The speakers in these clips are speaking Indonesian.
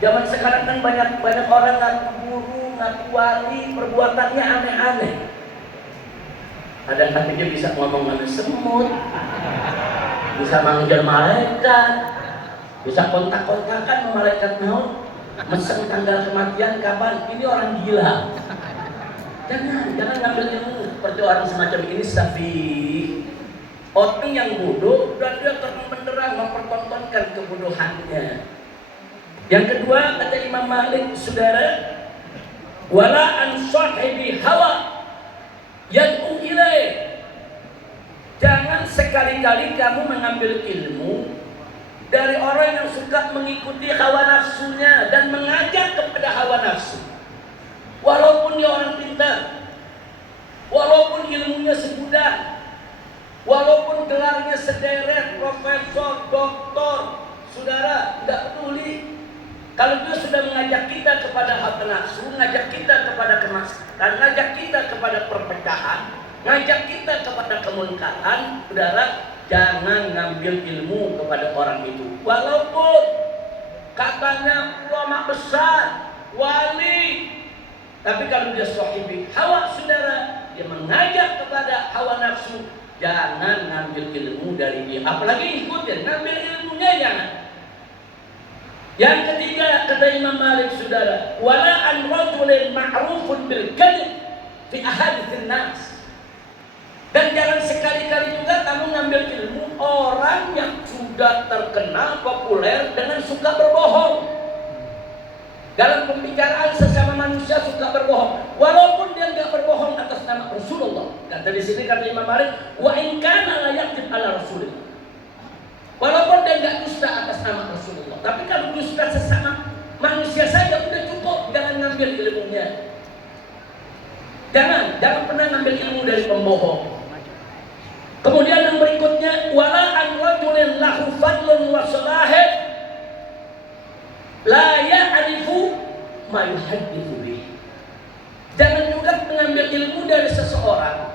Zaman sekarang kan banyak orang ngaku guru, ngaku wali, perbuatannya aneh-aneh. Ada katanya bisa ngomong sama semut, bisa manggil malaikat, bisa kontak-kontakan sama malaikat maut, mesen tanggal kematian kapan. Ini orang gila. Jangan ngambil ilmu seperti orang semacam ini. Orang yang bodoh dan dia terang benderang mempertontonkan kebodohannya. Yang kedua, kata Imam Malik, saudara, wala an sahibi hawa yad'u ilaih. Jangan sekali-kali kamu mengambil ilmu dari orang yang suka mengikuti hawa nafsunya dan mengajak kepada hawa nafsu. Walaupun dia orang pintar, walaupun ilmunya segudang, walaupun gelarnya sederet, profesor, doktor, saudara, tidak peduli. Kalau dia sudah mengajak kita kepada hawa nafsu, mengajak kita kepada kemaksiatan, mengajak kita kepada perpecahan, mengajak kita kepada kemungkaran, saudara, jangan ngambil ilmu kepada orang itu. Walaupun katanya ulama besar, wali, tapi kalau dia sahibi hawa, saudara, dia mengajak kepada hawa nafsu, jangan ngambil ilmu dari dia. Apalagi ikutin, ngambil ilmunya jangan. Yang ketiga, kata Imam Malik, saudara, wala an rajulin ma'rufun bil kadhib fi ahaditsin nas. Dan jangan sekali-kali juga kamu ngambil ilmu orang yang sudah terkenal populer dengan suka berbohong. Dalam pembicaraan sesama manusia suka berbohong, walaupun dia enggak berbohong atas nama Rasulullah. Dan di sini kata Imam Malik, wa in kana la yakdzib ala Rasulillah. Walaupun dia enggak dusta atas nama Rasulullah, tapi kalau dusta sesama manusia saja udah cukup, jangan ngambil ilmunya. Jangan pernah ngambil ilmu dari pembohong. Kemudian yang berikutnya, wala an rajulin lahu fadlun wa salahih la ya'rifu ma yuhaddithu bih. Jangan juga mengambil ilmu dari seseorang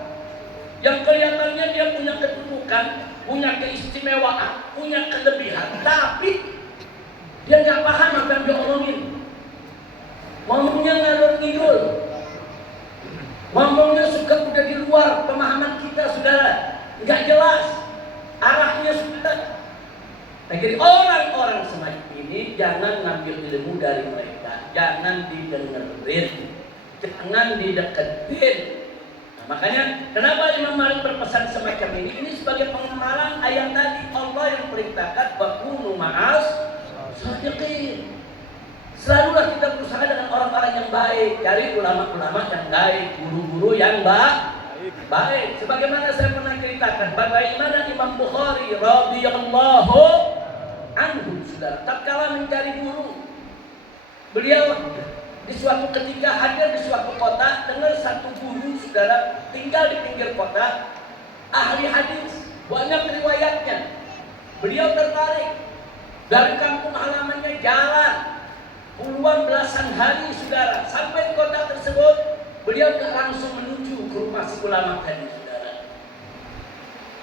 yang kelihatannya dia punya kedudukan, punya keistimewaan, punya kelebihan, tapi dia nggak paham apa yang dia omongin. Ngomongnya ngalor ngidul, ngomongnya suka udah di luar pemahaman kita, saudara, nggak jelas arahnya, saudara. Nah, jadi orang-orang semacam ini jangan ngambil ilmu dari mereka, jangan didengerin, jangan dideketin. Nah, makanya kenapa Imam Malik berpesan semacam ini? Ini sebagai pengamalan ayat tadi, Allah yang perintahkan bakunu ma'as shadiqin. Selalulah kita berusaha dengan orang-orang yang baik, cari ulama-ulama yang baik, guru-guru yang baik. Sebagaimana saya pernah ceritakan, bagaimana Imam Bukhari radhiyallahu anhu, saudara, tatkala mencari guru, beliau di suatu ketika hadir di suatu kota dengan satu guru, saudara, tinggal di pinggir kota, ahli hadis, banyak riwayatnya. Beliau tertarik, dari kampung halamannya jalan puluhan belasan hari, saudara, sampai di kota tersebut. Beliau langsung menuju ke rumah si ulama tadi, saudara.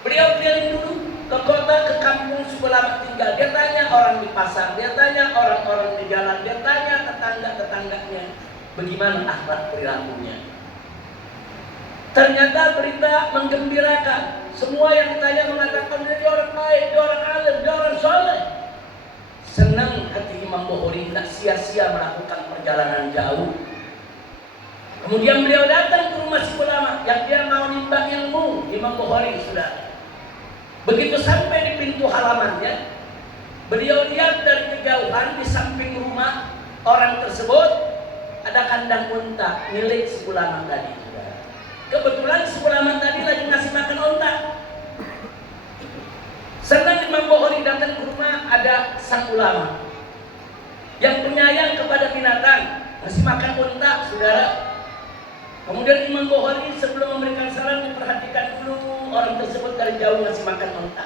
Beliau keliling dulu ke kota, ke kampung si ulama tinggal. Dia tanya orang di pasar, dia tanya orang-orang di jalan, dia tanya tetangga-tetangganya, bagaimana akhlak perilakunya. Ternyata berita menggembirakan. Semua yang ditanya mengatakan dia orang baik, dia orang alim, dia orang soleh. Senang hati Imam Bukhari, tidak sia-sia melakukan perjalanan jauh. Kemudian beliau datang ke rumah si ulama yang dia mau nimba ilmu, Imam Bukhari, sudah. Begitu sampai di pintu halamannya, beliau lihat dari kejauhan di samping rumah orang tersebut ada kandang unta milik si ulama tadi, sudah. Kebetulan si ulama tadi lagi ngasih makan unta. Senang Imam Bukhari datang ke rumah, ada sang ulama yang penyayang kepada binatang, ngasih makan unta, saudara. Kemudian Imam Bukhari sebelum memberikan salam diperhatikan dulu orang tersebut dari jauh ngasih makan unta.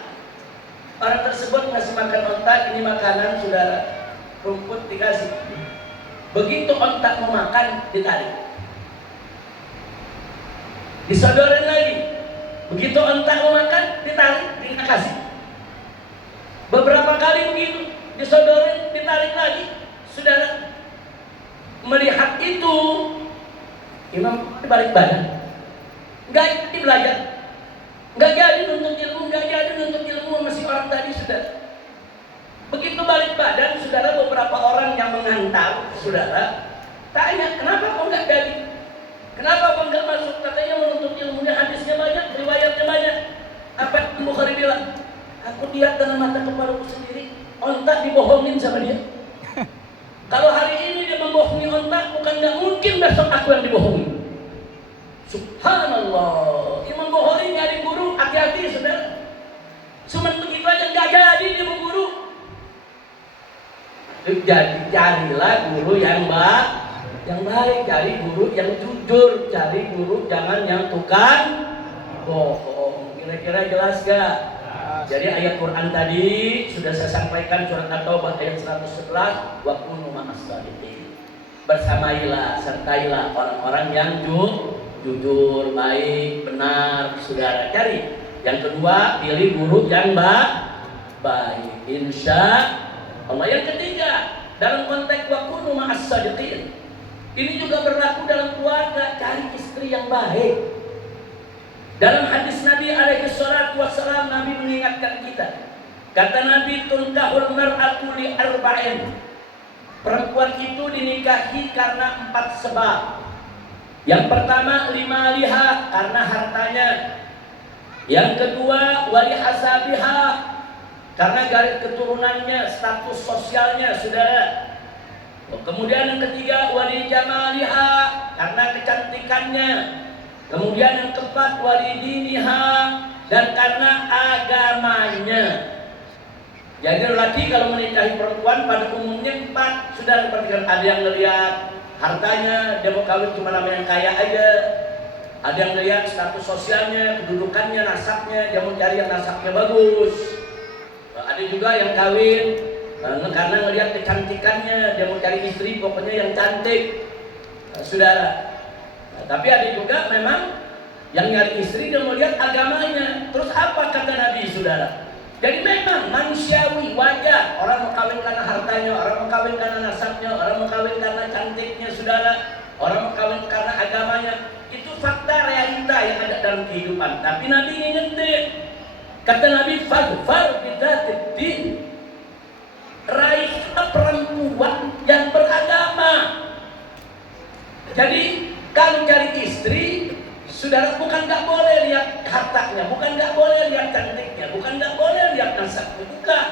Orang tersebut ngasih makan unta, ini makanan, saudara, rumput dikasih. Begitu unta mau makan, ditarik, disodorin lagi. Begitu unta mau makan, ditarik, dikasih. Beberapa kali begitu, disodor itu imam balik badan, nggak jadi belajar, nggak jadi nuntut ilmu, masih orang tadi sudah. Begitu balik badan, saudara, beberapa orang yang mengantar saudara tanya, kenapa kok nggak jadi? Kenapa kok nggak masuk? Katanya menuntut ilmunya, hadisnya banyak, riwayatnya banyak. Apa yang Bukhari bilang? Aku lihat dengan mata kepalaku sendiri, ontak dibohongin sama dia. Kalau hari ini dia membohongi ontak, bukan nggak mungkin besok aku yang dibohongi. Subhanallah. Imam Bukhari nyari guru, hati-hati saudara. Cuma begitu aja nggak jadi dia berguru. Jadi carilah guru yang baik, cari guru yang jujur, cari guru jangan yang tukang bohong. Kira-kira jelas gak? Jadi ayat Quran tadi sudah saya sampaikan, surat At-Taubah ayat 111, wa kunu ma'as shadiqin. Bersamailah, sertailah orang-orang yang jujur, baik, benar, saudara. Cari. Yang kedua, pilih guru yang baik. Insya Allah. Yang ketiga, dalam konteks wa kunu ma'as shadiqin, ini juga berlaku dalam keluarga, cari istri yang baik. Dalam hadis Nabi alaihi salatu wassalam, Nabi mengingatkan kita. Kata Nabi, tunkahul mar'atu li arba'in. Perempuan itu dinikahi karena 4 sebab. Yang pertama, lima liha, karena hartanya. Yang kedua, wali hasabiha, karena garis keturunannya, status sosialnya, saudara. Kemudian yang ketiga, wali jamaliha, karena kecantikannya. Kemudian yang keempat, walidiniha, dan karena agamanya. Jadi lelaki kalau menikahi perempuan pada umumnya 4, sudah diperhatikan. Ada yang melihat hartanya, dia mau kawin cuma nama yang kaya aja. Ada yang melihat status sosialnya, kedudukannya, nasabnya, dia mau cari yang nasabnya bagus. Ada juga yang kawin karena melihat kecantikannya, dia mau cari istri pokoknya yang cantik, saudara. Tapi ada juga memang yang nyari istri dia mau lihat agamanya. Terus apa kata Nabi, saudara? Jadi memang manusiawi, wajar orang mau kawin karena hartanya, orang mau kawin karena nasabnya, orang mau kawin karena cantiknya, saudara, orang mau kawin karena agamanya. Itu fakta realita yang ada dalam kehidupan. Tapi Nabi ngingetin, kata Nabi, fadfar bidzatid din, raihlah perempuan yang beragama. Jadi kalau cari istri, saudara, bukan nggak boleh lihat hartanya, bukan nggak boleh lihat cantiknya, bukan nggak boleh lihat nasabnya, bukan.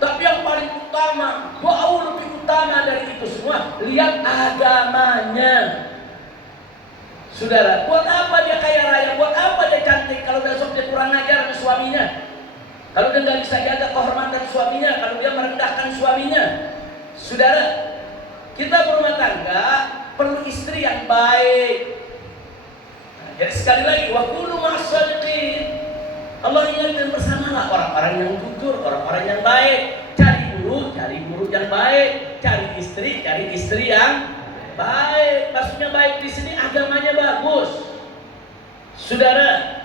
Tapi yang paling utama, jauh lebih utama dari itu semua, lihat agamanya. Saudara, buat apa dia kaya raya, buat apa dia cantik, kalau besok dia kurang ajar sama suaminya, kalau dia nggak bisa jaga kehormatan suaminya, kalau dia merendahkan suaminya. Saudara, kita berumah tangga perlu istri yang baik. Jadi sekali lagi, wa kunu ma'as shadiqin. Allah ingatkan bersamalah orang-orang yang jujur, orang-orang yang baik. Cari guru yang baik. Cari istri yang baik. Maksudnya baik di sini agamanya bagus, saudara.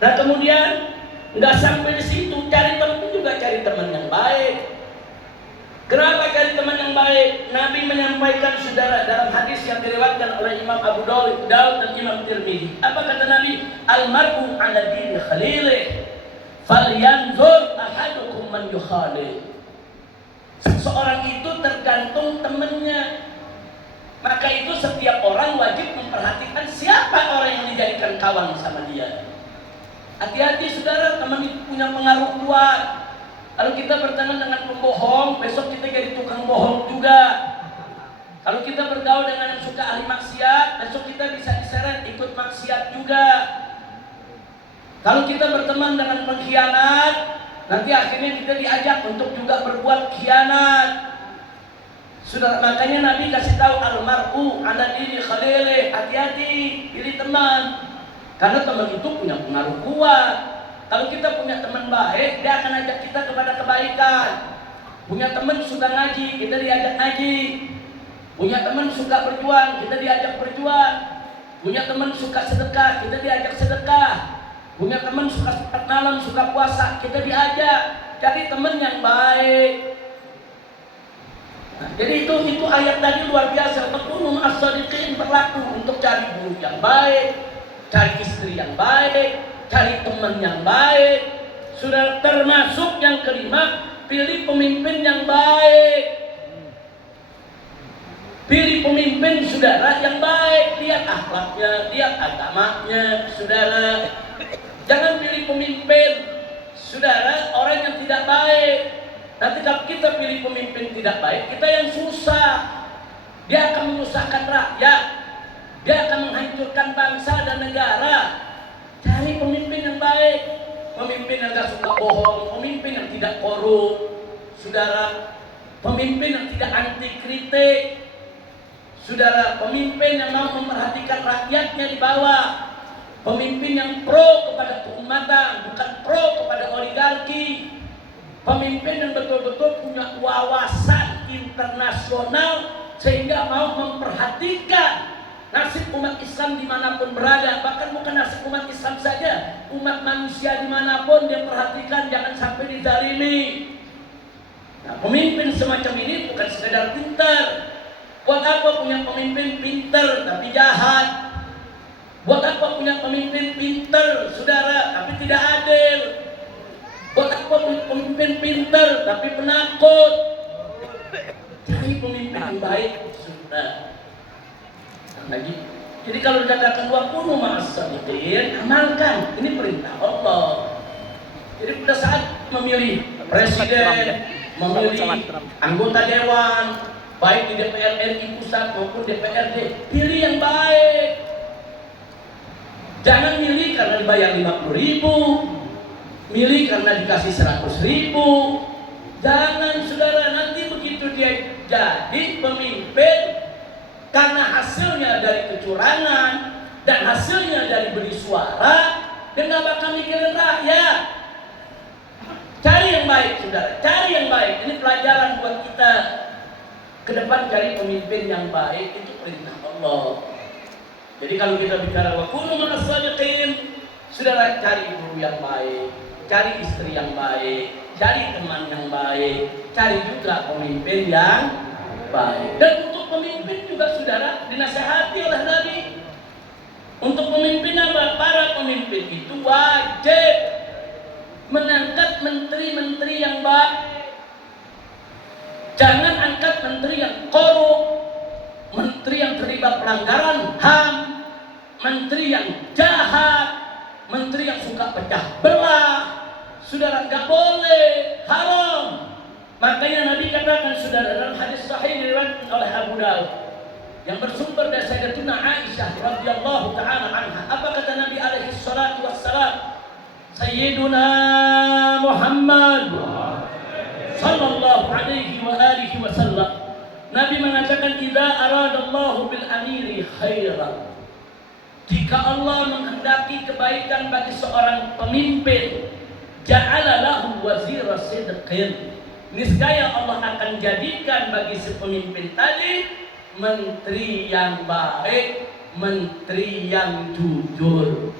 Dan kemudian nggak sampai di situ, cari teman juga, cari teman yang baik. Kenapa cari teman yang baik? Nabi menyampaikan, saudara, dalam hadis yang diriwayatkan oleh Imam Abu Dawud dan Imam Tirmidzi. Apa kata Nabi? Al-mar'u 'ala dini khalilih, falyanzur ahadukum man yukhalil. Seseorang itu tergantung temannya. Maka itu setiap orang wajib memperhatikan siapa orang yang dijadikan kawan sama dia. Hati-hati, saudara, teman itu punya pengaruh kuat. Kalau kita berteman dengan pembohong, besok kita jadi tukang bohong juga. Kalau kita bergaul dengan yang suka ahli maksiat, besok kita bisa diseret ikut maksiat juga. Kalau kita berteman dengan pengkhianat, nanti akhirnya kita diajak untuk juga berbuat khianat. Sudah, makanya Nabi kasih tahu, al-mar'u 'ala dini khalilih, hati-hati, pilih teman. Karena teman itu punya pengaruh kuat. Kalau kita punya teman baik, dia akan ajak kita kepada kebaikan. Punya teman suka ngaji, kita diajak ngaji. Punya teman suka berjuang, kita diajak berjuang. Punya teman suka sedekah, kita diajak sedekah. Punya teman suka sholat malam, suka puasa, kita diajak. Cari teman yang baik. Nah, jadi itu ayat tadi luar biasa. Tekun kunu ma'as-shadiqin berlaku untuk cari guru yang baik, cari istri yang baik, cari teman yang baik. Sudah termasuk yang kelima, pilih pemimpin yang baik. Pilih pemimpin saudara yang baik, lihat akhlaknya, lihat agamanya, saudara. Jangan pilih pemimpin saudara orang yang tidak baik. Nanti kalau kita pilih pemimpin tidak baik, kita yang susah. Dia akan menyusahkan rakyat, dia akan menghancurkan bangsa dan negara. Cari pemimpin yang baik, pemimpin yang tidak suka bohong, pemimpin yang tidak korup, saudara. Pemimpin yang tidak anti kritik, saudara. Pemimpin yang mau memperhatikan rakyatnya di bawah, pemimpin yang pro kepada keumatan, bukan pro kepada oligarki. Pemimpin yang betul-betul punya wawasan internasional sehingga mau memperhatikan nasib umat Islam dimanapun berada. Bahkan bukan nasib umat Islam saja, umat manusia dimanapun dia perhatikan, jangan sampai dizalimi. Nah, pemimpin semacam ini bukan sekedar pintar. Buat apa punya pemimpin pintar tapi jahat? Buat apa punya pemimpin pintar, saudara, tapi tidak adil? Buat apa punya pemimpin pintar tapi penakut? Cari pemimpin yang baik, saudara. Lagi. Jadi kalau dikatakan wa kunu ma'as-shadiqin, amalkan. Ini perintah Allah. Jadi pada saat memilih presiden, memilih anggota dewan, baik di DPR RI pusat maupun DPRD, pilih yang baik. Jangan milih karena dibayar 50.000, milih karena dikasih 100.000. Jangan, saudara. Nanti begitu dia jadi pemimpin karena hasilnya dari kecurangan dan hasilnya dari beli suara, dia nggak bakal mikirin rakyat. Cari yang baik, saudara. Cari yang baik. Ini pelajaran buat kita ke depan. Cari pemimpin yang baik, itu perintah Allah. Jadi kalau kita bicara wa kunu ma'as-shadiqin, saudara, cari guru yang baik, cari istri yang baik, cari teman yang baik, cari juga pemimpin yang baik. Dan untuk pemimpin juga, saudara, dinasihati oleh Nabi. Untuk pemimpin apa? Para pemimpin itu wajib mengangkat menteri-menteri yang baik. Jangan angkat menteri yang korup, menteri yang terlibat pelanggaran HAM, menteri yang jahat, menteri yang suka pecah belah. Saudara, nggak boleh, haram. Makanya Nabi katakan, saudara, dalam hadis sahih diriwayatkan oleh Abu Dawud yang bersumber dari Sayyidatuna Aisyah radhiyallahu taala anha. Apa kata Nabi alaihi salatu wassalam? Sayyiduna Muhammad sallallahu alaihi wa alihi wasallam, Nabi mengatakan, idza aradallahu bil amiri khairan, jika Allah menghendaki kebaikan bagi seorang pemimpin, ja'ala lahu wazira sidqin, niscaya Allah akan jadikan bagi si pemimpin tadi menteri yang baik, menteri yang jujur.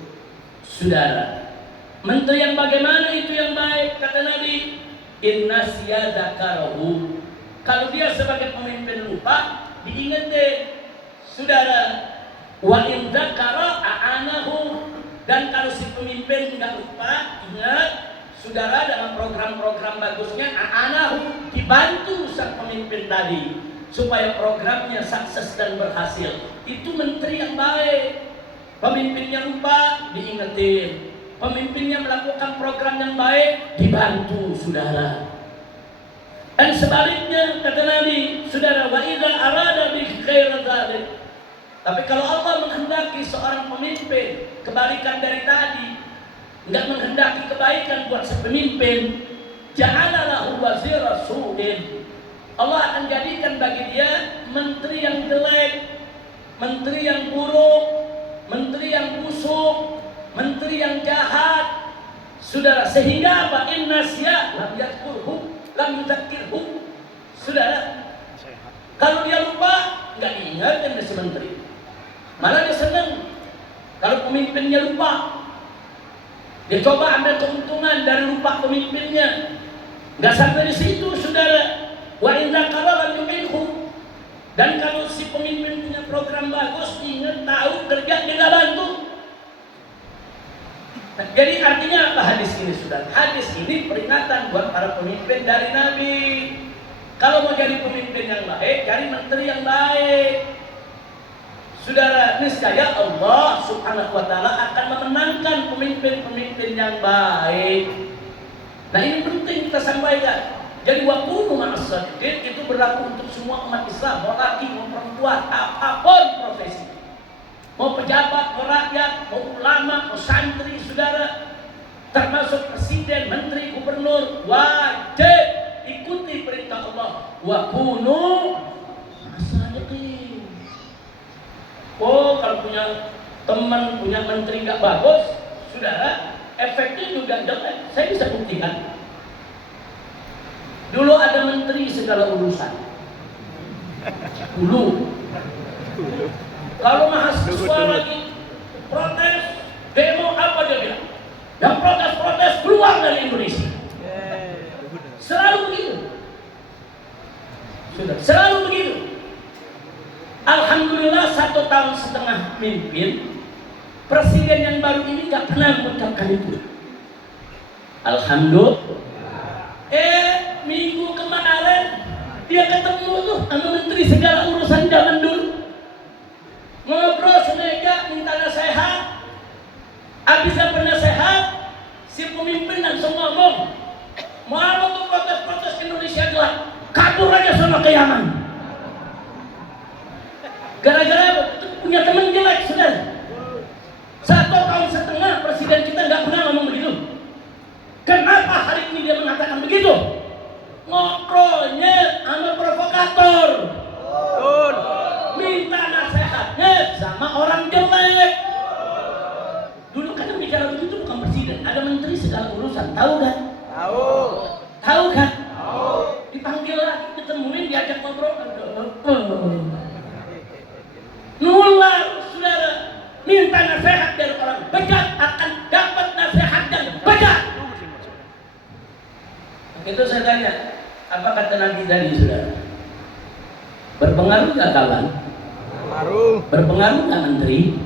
Saudara, menteri yang bagaimana itu yang baik? Kata Nabi, inna siyadakarahu, kalau dia sebagai pemimpin lupa, diingetin. Saudara, wa in dzakara a'anahu, dan kalau si pemimpin enggak lupa, ingat, saudara, dalam program-program bagusnya a'anahu, dibantu sang pemimpin tadi supaya programnya sukses dan berhasil. Itu menteri yang baik. Pemimpinnya lupa, diingetin. Pemimpinnya melakukan program yang baik, dibantu, saudara. Dan sebaliknya, kata Nabi, saudara, wa idza arada bi khairi dzalik, tapi kalau Allah menghendaki seorang pemimpin kebalikan dari tadi, enggak menghendaki kebaikan buat si pemimpin, ja'ala lahu wazira su'in, Allah akan jadikan bagi dia menteri yang jelek, menteri yang buruk, menteri yang busuk, menteri yang jahat. Saudara, sehingga apa? Inna siya lam yadkurhu lam yudzakkirhu. Saudara, kalau dia lupa, enggak diingatkan si menteri. Malah dia senang kalau pemimpinnya lupa. Dia coba ambil keuntungan dari lupa pemimpinnya. Enggak sampai di situ, saudara. Wa in dzakara lam yu'inhu. Dan kalau si pemimpin punya program bagus, ingat tahu kerja dia nggak bantu. Nah, jadi artinya apa hadis ini sudah? Hadis ini peringatan buat para pemimpin dari Nabi. Kalau mau jadi pemimpin yang baik, cari menteri yang baik. Saudara, niscaya Allah Subhanahu wa taala akan memenangkan pemimpin-pemimpin yang baik. Nah, ini penting kita sampaikan. Jadi wakunu ma'as-shadiqin itu berlaku untuk semua umat Islam, mau laki mau perempuan, apapun profesi. Mau pejabat, mau rakyat, mau ulama, mau santri, saudara, termasuk presiden, menteri, gubernur, wajib ikuti perintah Allah. Wakunu ma'as-shadiqin. Oh, kalau punya teman, punya menteri nggak bagus, saudara, efeknya juga jelek. Saya bisa buktikan. Dulu ada menteri segala urusan. Dulu. Kalau mahasiswa lagi protes, demo apa dia bilang? Yang protes-protes keluar dari Indonesia. Selalu begitu. Sudah, selalu begitu. Alhamdulillah 1,5 tahun mimpin, presiden yang baru ini gak pernah mengucapkan itu. Alhamdulillah. Minggu kemarin dia ketemu tuh sama menteri segala urusan zaman dulu, ngobrol semeja minta nasihat. Habis dapat nasihat, si pemimpin langsung ngomong, mau tuh protes-protes Indonesia gelap, kabur aja sama ke Yaman. Gara-gara punya teman jelek, saudara. 1,5 tahun presiden kita nggak pernah ngomong begitu. Kenapa hari ini dia mengatakan begitu? Ngobrolnya sama provokator, minta nasihatnya sama orang jelek. Dulu kan yang bicara begitu bukan presiden, ada menteri segala urusan, tahu kan? Tahu kan? Dipanggil lagi, ditemuin, diajak ngobrol, nular, saudara. Minta nasihat dari orang bejat akan dapat nasihat yang bejat. Itu saya tanya, apa kata Nabi tadi, saudara? Berpengaruh nggak kawan? Berpengaruh nggak menteri?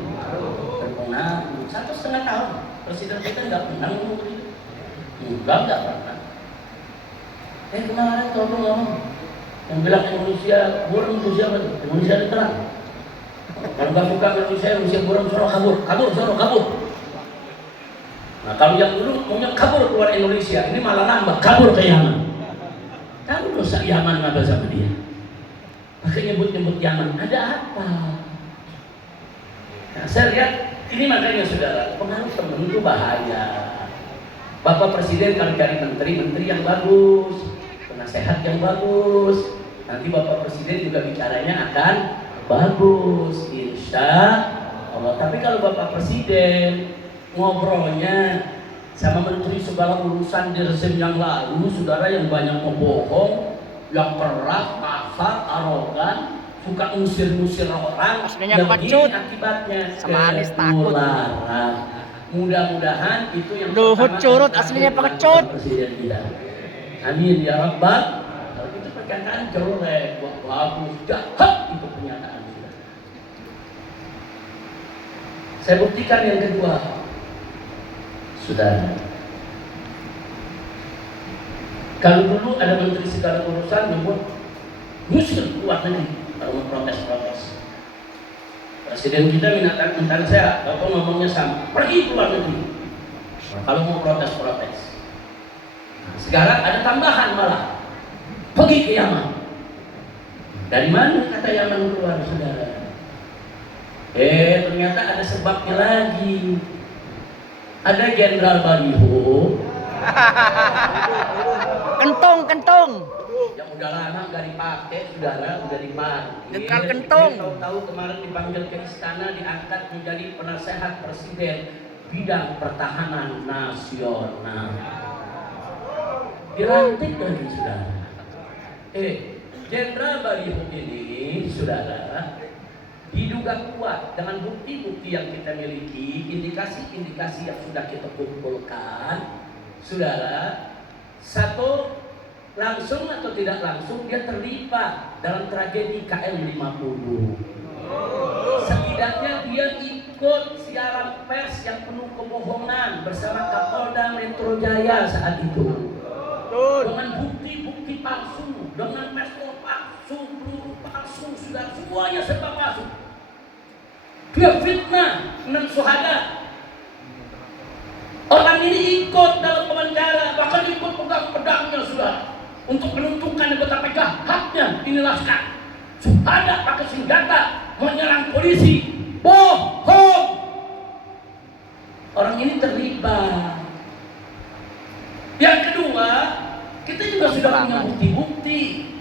Berpengaruh. 1,5 tahun presiden kita nggak pernah ngomong begitu. Nggak pernah. Kemarin kamu ngomong yang bilang Indonesia buram, Indonesia terang. Kalau nggak suka Indonesia buram, suruh kabur. Nah, kalau yang dulu maunya kabur keluar Indonesia, ini malah nambah kabur ke Yaman. Tahu dosa Yaman apa sama dia? Pakai nyebut Yaman, ada apa? Nah, saya lihat ini makanya saudara, pengaruh teman itu bahaya. Bapak Presiden kalau cari menteri yang bagus, penasehat yang bagus, nanti Bapak Presiden juga bicaranya akan bagus, insya Allah. Tapi kalau Bapak Presiden ngobrolnya sama menteri segala urusan di rezim yang lalu, saudara, yang banyak membohong, yang keras, kasar, arogan, suka ngusir orang, aslinya kecut, akibatnya sama Anies takut. Mudah-mudahan itu yang Luhut curut, aslinya pengecut. Presiden kita. Amin ya Rabbal. Kalau itu perkataan jelek, bagus, jahat itu pernyataan kita. Saya buktikan yang kedua. Sudah. Kalau dulu ada menteri segala urusan nyebut ngusir keluar negeri kalau mau protes. Presiden kita minta saya, bapak ngomongnya sama, pergi keluar negeri kalau mau protes. Nah, sekarang ada tambahan malah, pergi ke Yaman. Dari mana kata Yaman keluar, saudara? Ternyata ada sebabnya lagi. Ada Jenderal Baliho Kentung yang udah lama nggak dipakai, saudara, udah dipanggil. Jenderal Kentung. Tahu kemarin dipanggil ke istana, diangkat menjadi penasehat presiden bidang pertahanan nasional. Dilantik lagi, saudara. Jenderal Baliho ini, saudara, diduga kuat dengan bukti-bukti yang kita miliki, indikasi-indikasi yang sudah kita kumpulkan, saudara. Satu, langsung atau tidak langsung dia terlibat dalam tragedi KM 50. Setidaknya dia ikut siaran pers yang penuh kebohongan bersama Kapolda Metro Jaya saat itu. Dengan bukti-bukti palsu, dengan pistol palsu, peluru palsu, sudah semuanya serba palsu. Dia fitnah dengan syuhada. Orang ini ikut dalam penjara, bahkan ikut pegang pedangnya sudah untuk menentukan betapa jahatnya ini laskar. Syuhada pakai senjata menyerang polisi, bohong. Orang ini terlibat. Yang kedua, kita juga sudah punya bukti-bukti,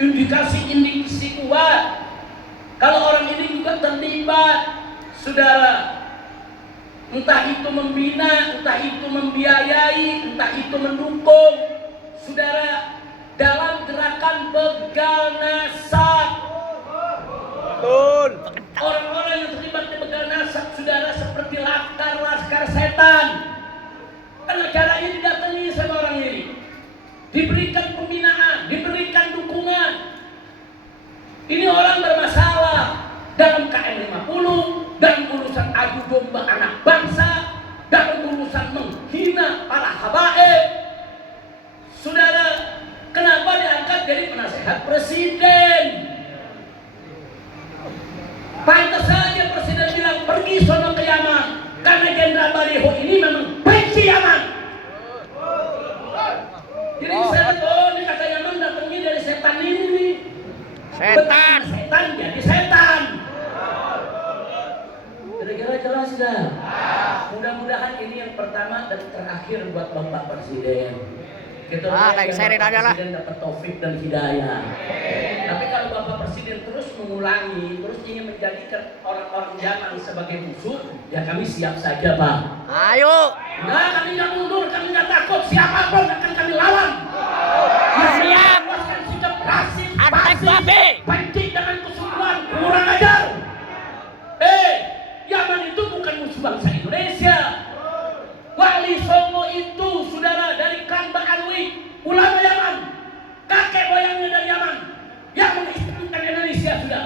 indikasi kuat. Kalau orang ini juga terlibat, saudara, entah itu membina, entah itu membiayai, entah itu mendukung, saudara, dalam gerakan begal nasab. Betul. Orang-orang yang terlibat di begal nasab, saudara, seperti laskar setan. Karena caranya didatangi sama orang ini, diberikan pembinaan, diberikan dukungan. Ini orang bermasalah dalam KM 50, dalam urusan adu domba anak bangsa, dalam urusan menghina para habaib. Saudara, kenapa diangkat jadi penasehat presiden? Pantas saja presiden bilang pergi sono ke Yaman, karena Jenderal Baliho ini memang benci Yaman. Jadi saya ini kata Yaman datangnya dari setan ini nih. Setan. Setan jadi setan. Kira-kira jelas dah. Mudah-mudahan ini yang pertama dan terakhir buat Bapak Presiden. Kita like share aja lah. Presiden dapat taufik dan hidayah. Tapi kalau Bapak Presiden terus mengulangi, terus ingin menjadikan orang-orang Yaman sebagai musuh, ya kami siap saja, Pak. Ayo. Nah, kami nggak mundur, kami nggak takut, siapapun akan kami lawan. Siap. Lepaskan sikap rasis, Attack babe. benci dengan kesukuan, kurang ajar. Yaman itu bukan musuh bangsa Indonesia. Wali Songo itu, saudara, dari klan Ba'alwi, ulama Yaman, kakek moyangnya dari Yaman, yang mengislamkan Indonesia sudah.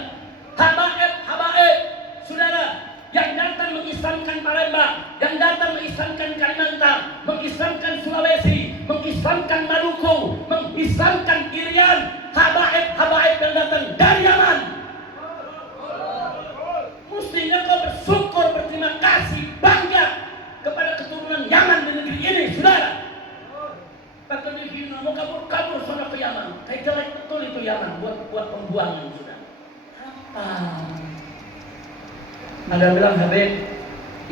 Habaib, saudara, yang datang mengislamkan Palembang, yang datang mengislamkan Kalimantan, mengislamkan Sulawesi, mengislamkan Maluku, mengislamkan Irian, habaib yang datang dari Yaman. Mestinya kau bersyukur, berterima kasih, bangga kepada keturunan Yaman di negeri ini, saudara. Kata dihina, mau kabur sana ke Yaman. Kayak jelek betul itu Yaman buat pembuangan, saudara. Apa? Ada bilang, Habib,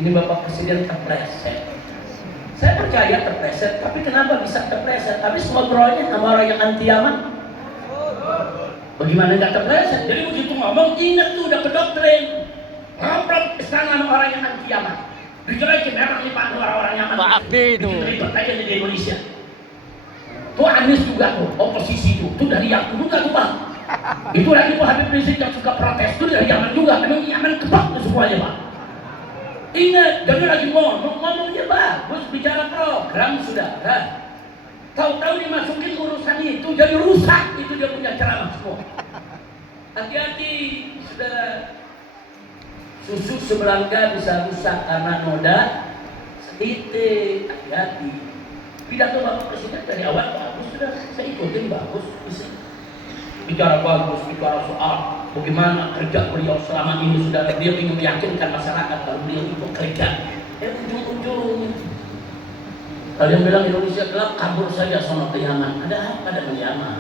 ini Bapak Presiden terpleset. Saya percaya terpleset, tapi kenapa bisa terpleset? Habis ngobrolnya sama orang yang anti Yaman. Bagaimana nggak terpleset? Jadi begitu ngomong, ingat tuh udah ke doktrin. Ngobrol istana sama orang yang anti Yaman. Dijelekin memang nih Pak, orang-orang Yaman. Babi itu. Ribet aja di Indonesia. Tuh Anies juga tuh, oposisi tuh dari Yaman juga tuh Pak. Itu lagi tuh Habib Rizik yang suka protes tuh dari Yaman juga. Memang Yaman kebak tuh semuanya Pak. Ingat, jangan lagi ngomongnya bagus, bicara program saudara. Tahu-tahu dimasukin urusan itu jadi rusak, itu dia punya ceramah semua. Hati-hati saudara. Susu sebelangga bisa rusak karena noda setitik. Hati-hati. Pidato Bapak Presiden dari awal bagus, sudah saya ikutin bagus. Bisa bicara bagus, bicara soal bagaimana kerja beliau selama ini, sudah beliau ingin meyakinkan masyarakat kalau beliau itu kerja. Ujung-ujung kalian bilang Indonesia gelap, kabur saja sono ke Yaman. Ada apa dengan Yaman?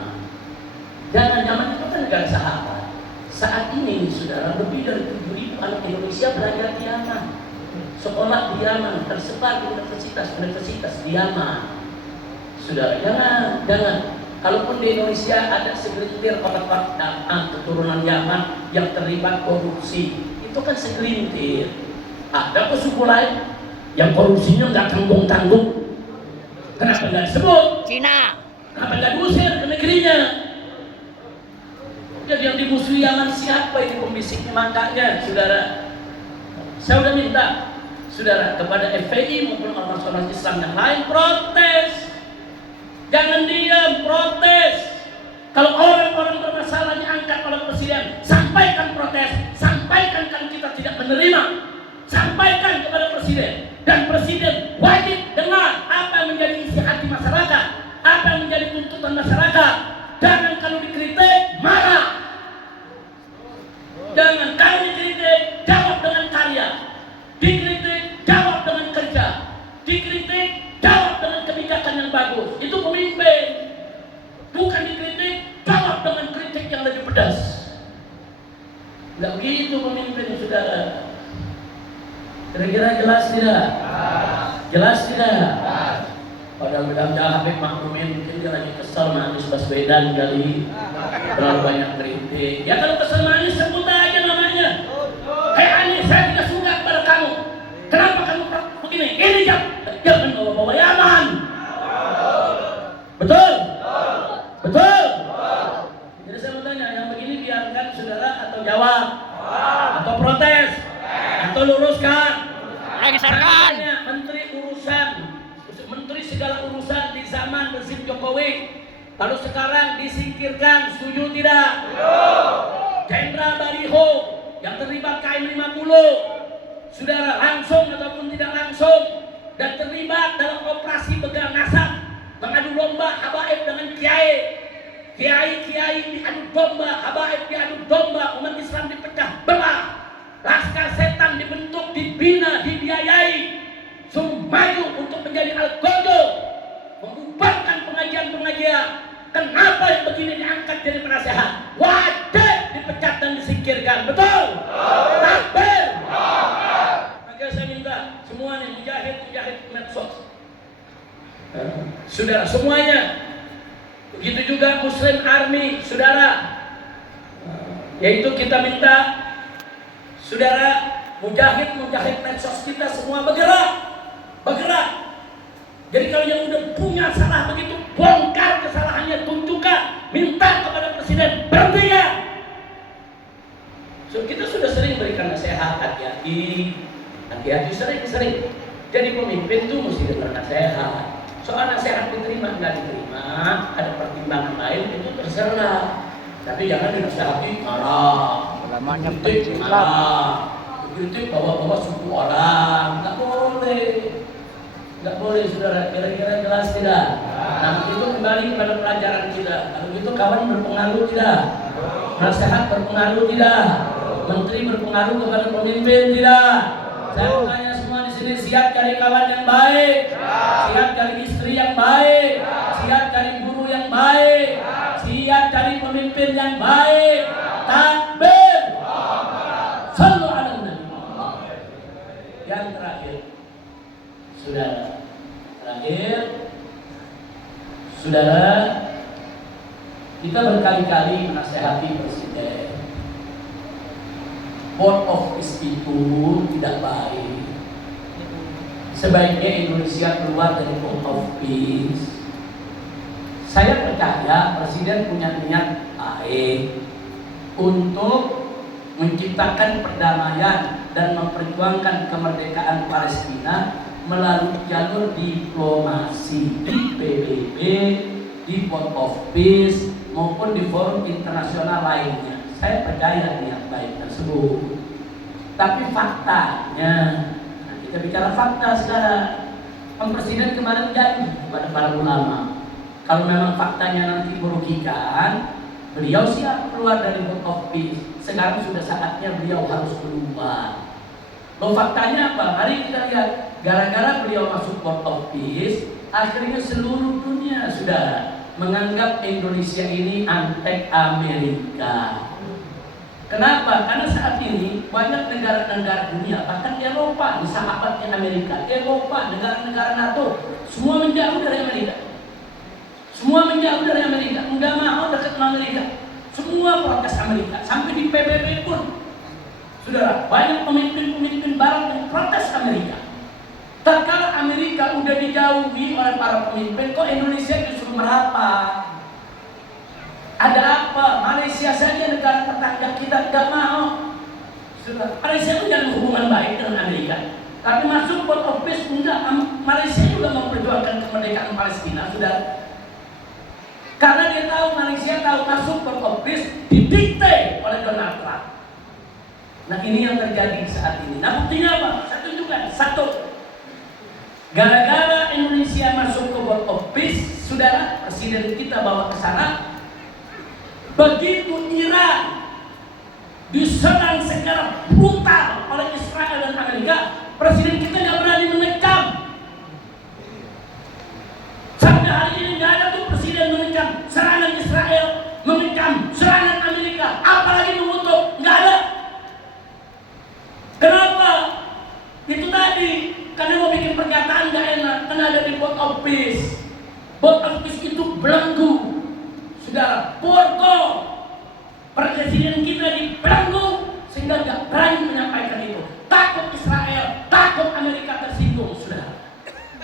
Jangan, Yaman itu kan negara sahabat. Saat ini, saudara, lebih dari 7.000 anak Indonesia belajar di Yaman. Sekolah di Yaman, tersebar di universitas di Yaman. Saudara, jangan. Kalaupun di Indonesia ada segelintir orang keturunan Yaman yang terlibat korupsi, itu kan segelintir. Ada suku lain yang korupsinya nggak tanggung-tanggung. Kenapa nggak disebut? Cina. Kenapa nggak diusir ke negerinya? Jadi yang dimusuhi Yaman siapa ini pembisiknya makanya, saudara? Saya udah minta, saudara, kepada FPI maupun ormas Islam yang lain protes. Jangan diam, protes. Kalau orang-orang bermasalah diangkat oleh presiden, sampaikan protes, sampaikan kan kita tidak menerima, sampaikan kepada presiden. Dan presiden wajib dengar apa yang menjadi isi hati masyarakat, apa yang menjadi tuntutan masyarakat. Jangan kalau dikritik marah, jangan kalau dikritik jawab dengan karya, dikritik jawab dengan kerja, dikritik jawab dengan kebijakan yang bagus. Itu pemimpin. Bukan dikritik jawab dengan kritik yang lebih pedas. Enggak begitu pemimpin, saudara. Kira-kira jelas tidak? Jelas tidak? Padahal mudah-mudahan Habib maklumin, mungkin dia lagi kesal sama Anies Baswedan kali, terlalu banyak kritik. Ya kalau kesal sama Anies sebut aja namanya. Hei Anies, saya tidak suka kepada kamu. Kenapa kamu begini? Ini jangan bawa-bawa Yaman. Betul? Betul? Jadi saya mau tanya, yang begini biarkan saudara atau jawab? Atau protes? Atau luruskan? Geserkan. Menteri segala urusan di zaman rezim Jokowi, lalu sekarang disingkirkan, setuju tidak? Jenderal Bariho yang terlibat KM50, saudara, langsung ataupun tidak langsung, dan terlibat dalam operasi begal nasab, mengadu domba habaib dengan kiai. Kiai diadu domba, habaib diadu domba, umat Islam dipecah belah. Laskar setan dibentuk, dibina, dibiayai, maju untuk menjadi al-Qodo, membubarkan pengajian-pengajian. Kenapa yang begini diangkat jadi penasehat? Wajib dipecat dan disingkirkan. Betul? Takbir. Maka saya minta semua nih mujahid medsos, saudara, semuanya. Begitu juga Muslim Army, saudara. Yaitu kita minta saudara mujahid medsos kita semua bergerak. Jadi kalau yang udah punya salah begitu, bongkar kesalahannya, tunjukkan, minta kepada presiden berhenti ya. So, kita sudah sering berikan nasihat, hati-hati, sering. Jadi pemimpin tuh mesti dengar nasihat. Soal nasihat diterima nggak diterima, ada pertimbangan lain, itu terserah. Tapi jangan dinasihati marah, Ulamanya kritik marah, kritik bawa-bawa suku orang, nggak boleh, saudara. Kira-kira jelas tidak? Nah, itu kembali kepada pelajaran kita. Kalau itu kawan berpengaruh tidak? Nasihat berpengaruh tidak? Menteri berpengaruh kepada pemimpin tidak? Saya bertanya semua di sini, siap cari kawan yang baik, siap cari istri yang baik, siap cari guru yang baik, siap cari pemimpin yang baik. Takbir. Sallu ala Nabi. Yang terakhir, saudara, kita berkali-kali menasehati presiden. Board of Peace itu tidak baik. Sebaiknya Indonesia keluar dari Board of Peace. Saya percaya presiden punya niat baik untuk menciptakan perdamaian dan memperjuangkan kemerdekaan Palestina melalui jalur diplomasi di PBB, di Board of Peace maupun di forum internasional lainnya. Saya percaya niat baik tersebut. Tapi faktanya, nah kita bicara fakta sekarang. Presiden kemarin janji kepada para ulama, kalau memang faktanya nanti merugikan, beliau siap keluar dari Board of Peace. Sekarang sudah saatnya beliau harus keluar. Loh, faktanya apa? Mari kita lihat. Gara-gara beliau masuk Board of Peace, akhirnya seluruh dunia sudah menganggap Indonesia ini antek Amerika. Kenapa? Karena saat ini banyak negara-negara dunia, bahkan Eropa, sahabatnya Amerika, Eropa, negara-negara NATO, semua menjauh dari Amerika. Enggak mau dekat sama Amerika. Semua protes Amerika, sampai di PBB pun. Saudara, banyak pemimpin-pemimpin barat yang protes Amerika. Tatkala Amerika udah dijauhi oleh para pemimpin, kok Indonesia justru merapat? Ada apa? Malaysia saja negara tetangga kita nggak mau. Sudah, Malaysia itu jangan hubungan baik dengan Amerika. Tapi masuk Board of Peace enggak. Malaysia juga memperjuangkan kemerdekaan Palestina. Sudah, Karena dia tahu, Malaysia tahu masuk ke office didikte oleh Donald Trump. Nah ini yang terjadi saat ini. Nah buktinya apa? Saya tunjukkan. Satu, gara-gara Indonesia masuk ke World Office, saudara, presiden kita bawa ke sana. Begitu Iran diserang secara brutal oleh Israel dan Amerika, presiden kita nggak berani mengecam. Sampai hari ini nggak ada tuh presiden mengecam serangan Israel, mengecam serangan Amerika, apalagi mengutuk, nggak ada. Kenapa? Itu tadi, karena mau bikin pernyataan nggak enak, karena ada di Board Office. Board Office itu belenggu, saudara, porto. Presiden kita dibelenggu sehingga nggak berani menyampaikan itu. Takut Israel, takut Amerika tersinggung, saudara.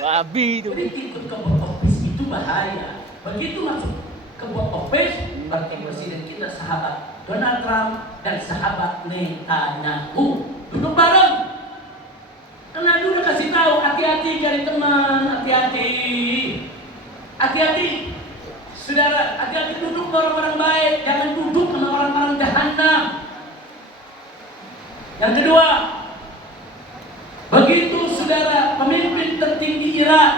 Babi itu. Jadi ikut ke Board Office itu bahaya. Begitu masuk ke Board Office, berarti presiden kita sahabat Donald Trump dan sahabat Netanyahu. Duduk bareng. Karena udah kasih tahu, hati-hati cari teman, hati-hati. Hati-hati. Saudara, hati-hati duduk sama orang-orang baik, jangan duduk sama orang-orang jahanam. Yang kedua, begitu saudara pemimpin tertinggi Iran,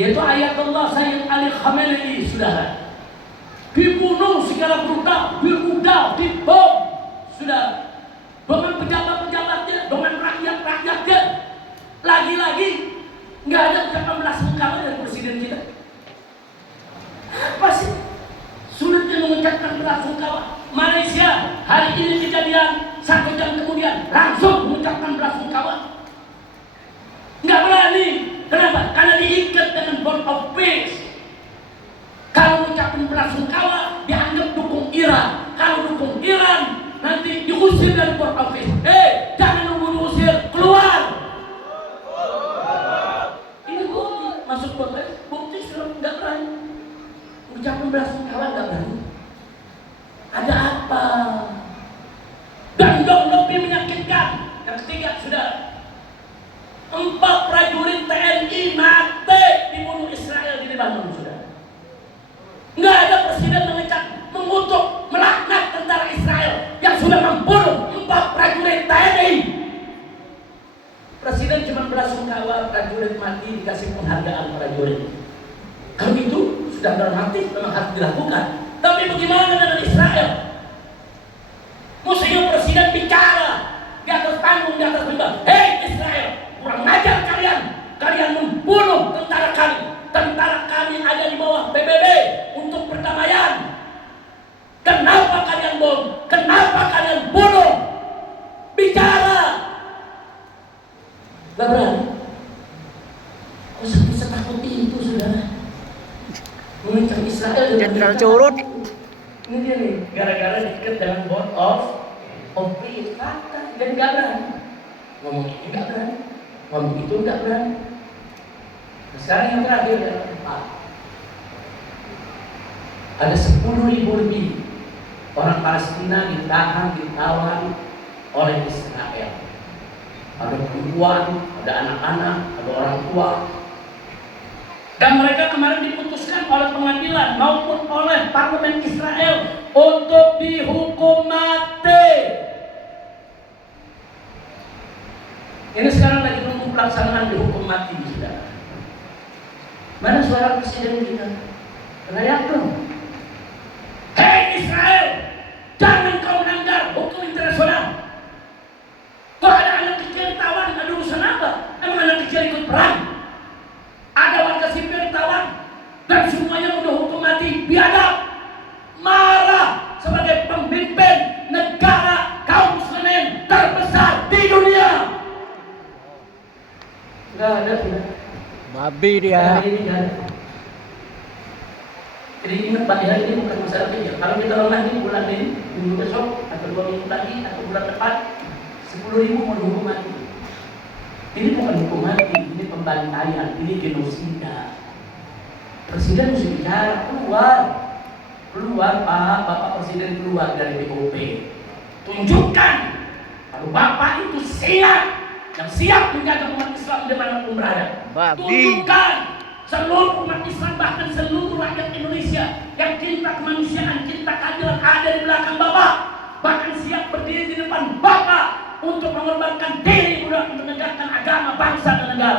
yaitu Ayatollah Sayyid Ali Khamenei, saudara, dibunuh secara brutal, dirudal, dibom, saudara, dengan pejabat-pejabatnya, dengan rakyat-rakyatnya. Lagi-lagi nggak ada ucapan belasungkawa dari presiden kita. Apa sih sulitnya mengucapkan belasungkawa? Malaysia hari ini kejadian, 1 jam kemudian langsung mengucapkan belasungkawa. Nggak berani. Kenapa? Karena diikat dengan Board of Peace. Kalau mengucapkan belasungkawa dianggap dukung Iran. Kalau dukung Iran nanti diusir dari Board of Peace. Jangan nunggu diusir, keluar. Ini bukti masuk Board of Peace. Bukti sudah nggak berani. Ucapan belasungkawa nggak berani. Ada apa? Dan yang lebih menyakitkan, yang ketiga sudah 4 prajurit TNI mati dibunuh Israel di Lebanon, sudah. Nggak ada presiden mengecam, mengutuk, melaknat tentara Israel yang sudah membunuh 4 prajurit TNI. Presiden cuma belasungkawa prajurit mati, dikasih penghargaan prajurit. Kalau itu sudah dramatis, memang harus dilakukan. Tapi bagaimana dengan Israel? Mestinya presiden bicara di atas panggung, di atas mimbar. Hei Israel, kurang ajar kalian. Kalian membunuh tentara kami. Tentara kami ada di bawah PBB untuk perdamaian. Kenapa kalian bom? Kenapa kalian bunuh? Bicara. Gak berani. Kok setakut itu, saudara? Mengencam Israel Jenderal curut. Ini dia nih, gara-gara dekat dengan Board of Peace, kata dan gak berani. Ngomong ini gak berani, ngomong itu gak berani. Nah, sekarang yang terakhir adalah tempat. Ada 10.000 lebih orang Palestina ditahan, ditawan oleh Israel. Ada perempuan, ada anak-anak, ada orang tua. Dan mereka kemarin diputuskan oleh pengadilan maupun oleh parlemen Israel untuk dihukum mati. Ini sekarang lagi menunggu pelaksanaan dihukum mati, saudara. Mana suara presiden kita? Teriak dong. Hei Israel, jangan kau melanggar hukum internasional. Kok ada anak kecil ditawan, ada urusan apa? Emang anak kecil ikut perang? Ada warga sipil ditawan dan semuanya udah hukum mati, biadab, marah sebagai pemimpin negara kaum muslimin terbesar di dunia. Enggak ada, sudah. Babi dia. Jadi ingat Pak ya, ini bukan masalah kecil. Kalau kita lengah ini bulan ini, minggu besok atau 2 minggu lagi atau bulan depan, 10.000 mau dihukum mati. Ini bukan hukum mati, ini pembantaian, ini genosida. Presiden mesti bicara, keluar Pak, Bapak Presiden keluar dari BOP. Tunjukkan kalau Bapak itu siap, yang siap menjaga umat Islam dimanapun berada. Babi. Tunjukkan seluruh umat Islam, bahkan seluruh rakyat Indonesia yang cinta kemanusiaan, cinta keadilan ada di belakang Bapak, bahkan siap berdiri di depan Bapak untuk mengorbankan diri untuk menegakkan agama, bangsa dan negara.